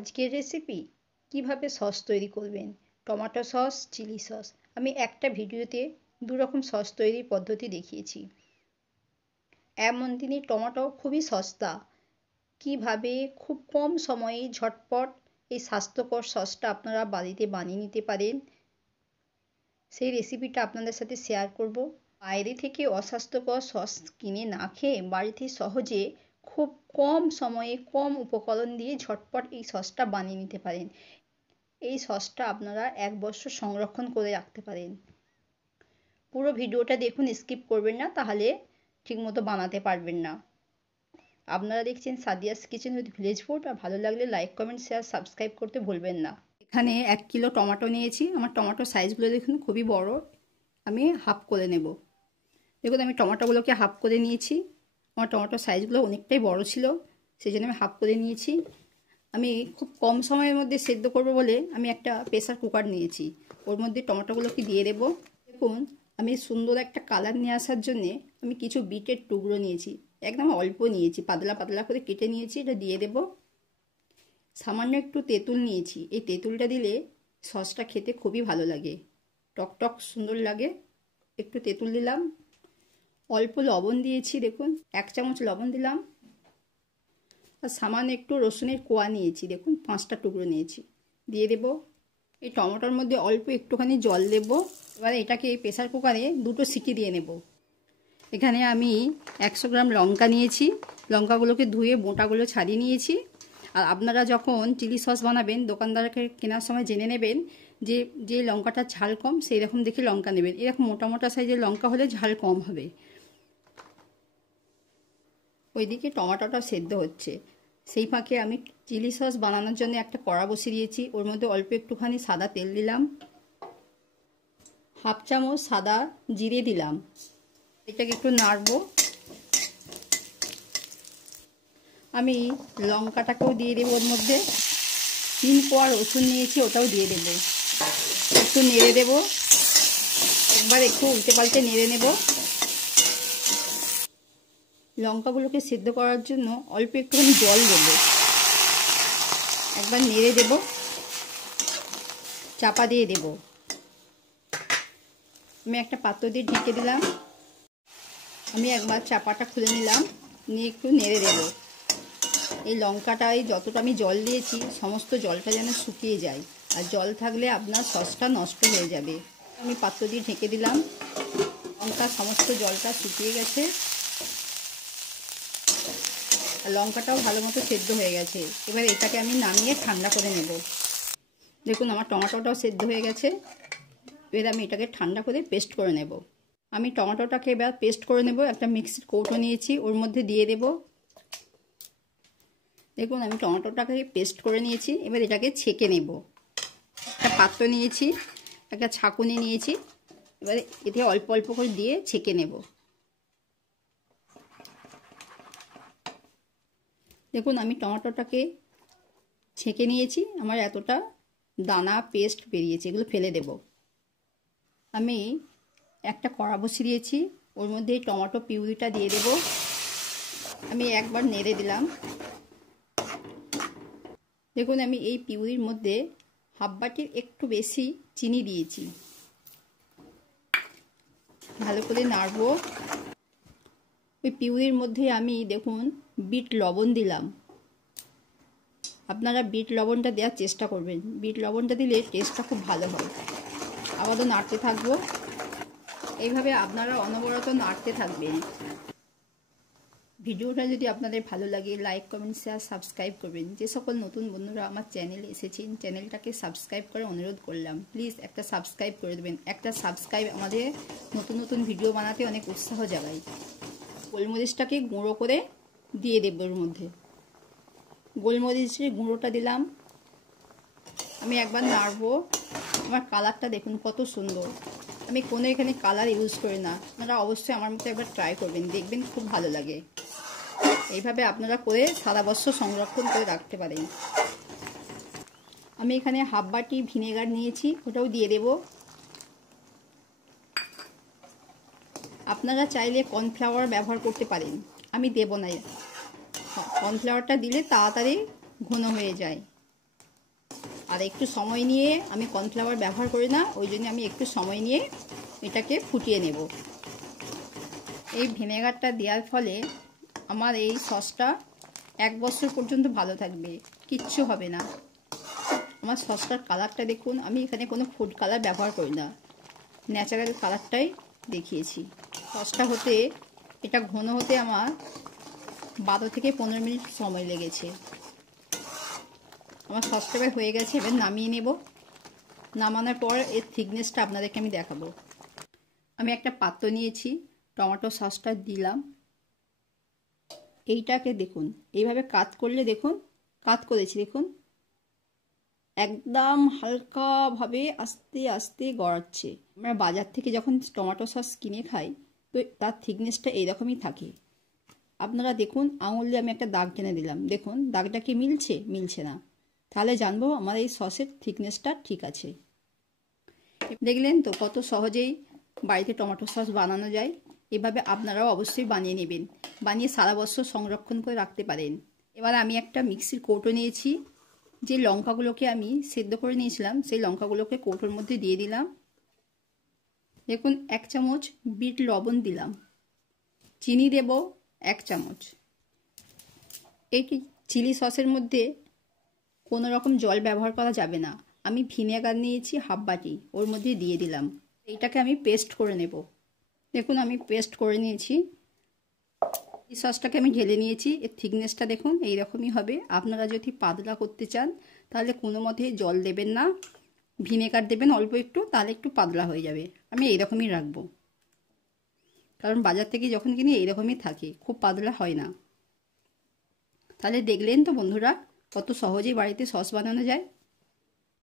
আজকের রেসিপি কিভাবে সস তৈরি করবেন। Tomato sauce, chilli sauce. আমি একটা ভিডিওতে দুরকম সস তৈরির পদ্ধতি দেখিয়েছি। এমন দিনে টমেটো খুবই সস্তা, কিভাবে খুব কম সময়ে ঝটপট এই স্বাস্থ্যকর সসটা আপনারা বাড়িতে বানিয়ে নিতে পারেন, সেই রেসিপিটা আপনাদের সাথে শেয়ার করব। বাইরে থেকে অস্বাস্থ্যকর সস কিনে না খেয়ে বাড়িতে সহজে খুব কম সময়ে কম উপকরণ দিয়ে ঝটপট এই সসটা বানিয়ে নিতে পারেন। এই সসটা আপনারা 1 বছর সংরক্ষণ করে রাখতে পারেন। পুরো ভিডিওটা দেখুন, স্কিপ করবেন না, তাহলে ঠিকমতো বানাতে পারবেন না। আপনারা দেখছেন Sadia's kitchen with village food. আর ভালো লাগলে লাইক, কমেন্ট, শেয়ার, সাবস্ক্রাইব করতে ভুলবেন না। এখানে 1 কিলো টমেটো নিয়েছি। আমার টমেটোর সাইজগুলো দেখুন খুবই বড়। আমি হাফ করে নেব। দেখুন আমি টমেটোগুলোকে হাফ করে নিয়েছি। আমার টমেটোর সাইজগুলো অনেকটাই বড় ছিল, সেই জন্য আমি হাফ করে নিয়েছি। আমি খুব কম সময়ের মধ্যে সেদ্ধ করব বলে আমি একটা প্রেসার কুকার নিয়েছি। ওর মধ্যে টমেটোগুলোকে দিয়ে দেব। দেখুন আমি সুন্দর একটা কালার নিয়ে আসার জন্যে আমি কিছু বিটের টুকরো নিয়েছি, একদম অল্প নিয়েছি, পাতলা পাতলা করে কেটে নিয়েছি। এটা দিয়ে দেব। সামান্য একটু তেঁতুল নিয়েছি। এই তেঁতুলটা দিলে সসটা খেতে খুবই ভালো লাগে, টক টক সুন্দর লাগে। একটু তেঁতুল দিলাম। অল্প লবণ দিয়েছি, দেখুন 1 চামচ লবণ দিলাম। আর সামান্য একটু রসুনের কোয়া নিয়েছি, দেখুন 5টা টুকরো নিয়েছি, দিয়ে দেব। এই টমেটোর মধ্যে অল্প একটুখানি জল দেব। এবারে এটাকে প্রেসার কুকারে 2টো সিটি দিয়ে নেব। এখানে আমি 100 গ্রাম লঙ্কা নিয়েছি। লঙ্কাগুলোকে ধুয়ে বোঁটাগুলো ছাড়িয়ে নিয়েছি। আর আপনারা যখন চিলি সস বানাবেন দোকানদারকে কেনার সময় জেনে নেবেন যে লঙ্কাটার ঝাল কম, সেই রকম দেখে লঙ্কা নেবেন। এরকম মোটা মোটা সাইজের লঙ্কা হলে ঝাল কম হবে। ওইদিকে টমেটোটা সেদ্ধ হচ্ছে, সেই ফাঁকে আমি চিলি সস বানানোর জন্য একটা কড়া বসিয়ে দিয়েছি। ওর মধ্যে অল্প একটুখানি সাদা তেল দিলাম, হাফ চামচ সাদা জিরে দিলাম। এটাকে একটু নাড়বো। আমি লঙ্কাটাকেও দিয়ে দেবো ওর মধ্যে। 3 কোয়া রসুন নিয়েছি, ওটাও দিয়ে দেব। একটু নেড়ে দেব, একবার একটু উল্টে পাল্টে নেড়ে নেব। লঙ্কাগুলোকে সেদ্ধ করার জন্য অল্প একটুখানি জল দেব। একবার নেড়ে দেব, চাপা দিয়ে দেব। আমি একটা পাত্র দিয়ে ঢেকে দিলাম। আমি একবার চাপাটা খুলে নিলাম, নিয়ে একটু নেড়ে দেব। এই লঙ্কাটায় যতটা আমি জল দিয়েছি সমস্ত জলটা যেন শুকিয়ে যায়, আর জল থাকলে আপনার সসটা নষ্ট হয়ে যাবে। আমি পাত্র দিয়ে ঢেকে দিলাম। লঙ্কার সমস্ত জলটা শুকিয়ে গেছে, আর লঙ্কাটাও ভালো মতো সেদ্ধ হয়ে গেছে। এবার এটাকে আমি নামিয়ে ঠান্ডা করে নেব। দেখুন আমার টমেটোটাও সেদ্ধ হয়ে গেছে। এবার আমি এটাকে ঠান্ডা করে পেস্ট করে নেব। আমি টমেটোটাকে এবার পেস্ট করে নেব। একটা মিক্সির কৌটো নিয়েছি, ওর মধ্যে দিয়ে দেব। দেখুন আমি টমেটোটাকে পেস্ট করে নিয়েছি। এবার এটাকে ছেঁকে নেব। একটা পাত্র নিয়েছি, একটা ছাঁকুনি নিয়েছি। এবারে এতে অল্প অল্প করে দিয়ে ছেঁকে নেব। দেখুন আমি টমেটোটাকে ছেঁকে নিয়েছি। আমার এতটা দানা পেস্ট বেরিয়েছে, এগুলো ফেলে দেব। আমি একটা কড়া বসিয়ে দিয়েছি, ওর মধ্যে টমেটো পিউরিটা দিয়ে দেব। আমি একবার নেড়ে দিলাম। দেখুন আমি এই পিউরির মধ্যে হাফ বাটির একটু বেশি চিনি দিয়েছি। ভালো করে নাড়বো। ওই পিউরির মধ্যে আমি দেখুন বিট লবণ দিলাম। আপনারা বিট লবণটা দেওয়ার চেষ্টা করবেন, বিট লবণটা দিলে টেস্টটা খুব ভালো হয়। আবারও নাড়তে থাকবো। এইভাবে আপনারা অনবরত নাড়তে থাকবেন। ভিডিওটা যদি আপনাদের ভালো লাগে লাইক, কমেন্ট, শেয়ার, সাবস্ক্রাইব করবেন। যে সকল নতুন বন্ধুরা আমার চ্যানেলে এসেছেন চ্যানেলটাকে সাবস্ক্রাইব করে অনুরোধ করলাম। প্লিজ একটা সাবস্ক্রাইব করে দেবেন। একটা সাবস্ক্রাইব আমাদের নতুন নতুন ভিডিও বানাতে অনেক উৎসাহ জাগায়। গোলমরিচটাকে গুঁড়ো করে দিয়ে দেব ওর মধ্যে। গোলমরিচের গুঁড়োটা দিলাম। আমি একবার নাড়বো। আমার কালারটা দেখুন কত সুন্দর। আমি কোনো এখানে কালার ইউজ করি না। আপনারা অবশ্যই আমার মতো একবার ট্রাই করবেন, দেখবেন খুব ভালো লাগে। এইভাবে আপনারা করে সারা বছর সংরক্ষণ করে রাখতে পারেন। আমি এখানে হাফ বাটি ভিনেগার নিয়েছি, ওটাও দিয়ে দেব। আপনারা চাইলে কর্নফ্লাওয়ার ব্যবহার করতে পারেন, আমি দেব না। কর্নফ্লাওয়ারটা দিলে তাড়াতাড়ি ঘন হয়ে যায়। আর একটু সময় নিয়ে, আমি কর্নফ্লাওয়ার ব্যবহার করি না, ওই জন্য আমি একটু সময় নিয়ে এটাকে ফুটিয়ে নেব। এই ভিনেগারটা দেওয়ার ফলে আমার এই সসটা 1 বছর পর্যন্ত ভালো থাকবে, কিচ্ছু হবে না। আমার সসটার কালারটা দেখুন, আমি এখানে কোনো ফুড কালার ব্যবহার করি না, ন্যাচারাল কালারটাই দেখিয়েছি। সসটা হতে, এটা ঘন হতে আমার 12 থেকে 15 মিনিট সময় লেগেছে। আমার সসটা এবার হয়ে গেছে, এবার নামিয়ে নেব। নামানোর পর এর থিকনেসটা আপনাদেরকে আমি দেখাবো। আমি একটা পাত্র নিয়েছি, টমেটো সসটা দিলাম। এইটাকে দেখুন, এইভাবে কাত করলে দেখুন, কাত করেছি দেখুন, একদম হালকাভাবে আস্তে আস্তে গড়াচ্ছে। আমরা বাজার থেকে যখন টমেটো সস কিনে খাই, তো তার থিকনেসটা এইরকমই থাকে। আপনারা দেখুন, আঙুল দিয়ে আমি একটা দাগ টেনে দিলাম, দেখুন দাগটা কি মিলছে? মিলছে না। তাহলে জানবো আমার এই সসের থিকনেসটা ঠিক আছে। দেখলেন তো কত সহজেই বাড়িতে টমেটো সস বানানো যায়। এভাবে আপনারাও অবশ্যই বানিয়ে নেবেন, বানিয়ে সারা বছর সংরক্ষণ করে রাখতে পারেন। এবার আমি একটা মিক্সির কৌটো নিয়েছি, যে লঙ্কাগুলোকে আমি সেদ্ধ করে নিয়েছিলাম সেই লঙ্কাগুলোকে কৌটোর মধ্যে দিয়ে দিলাম। দেখুন 1 চামচ বিট লবণ দিলাম, চিনি দেব 1 চামচ। এই চিলি সসের মধ্যে কোনো রকম জল ব্যবহার করা যাবে না। আমি ভিনেগার নিয়েছি হাফ বাটি, ওর মধ্যে দিয়ে দিলাম। এইটাকে আমি পেস্ট করে নেব। দেখুন আমি পেস্ট করে নিয়েছি। এই সসটাকে আমি ঢেলে নিয়েছি। এর থিকনেসটা দেখুন এইরকমই হবে। আপনারা যদি পাতলা করতে চান তাহলে কোনো মতে জল দেবেন না, ভিনেগার দেবেন অল্প একটু, তাহলে একটু পাতলা হয়ে যাবে। আমি এইরকমই রাখবো, কারণ বাজার থেকে যখন কিনি এইরকমই থাকে, খুব পাতলা হয় না। তাহলে দেখলেন তো বন্ধুরা, কত সহজেই বাড়িতে সস বানানো যায়।